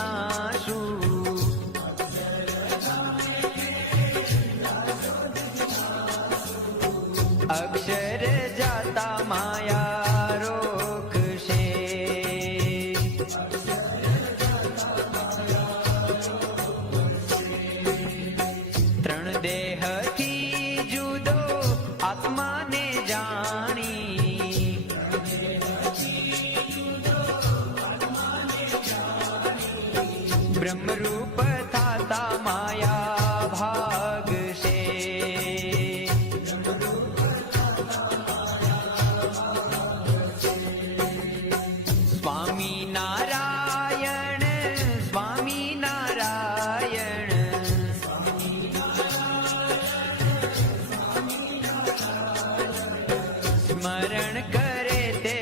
જાશું અક્ષરે બ્રહ્મરૂપ થાતા માયા ભાગશે સ્વામી નારાયણ સ્વામી નારાયણ સ્મરણ કરે તે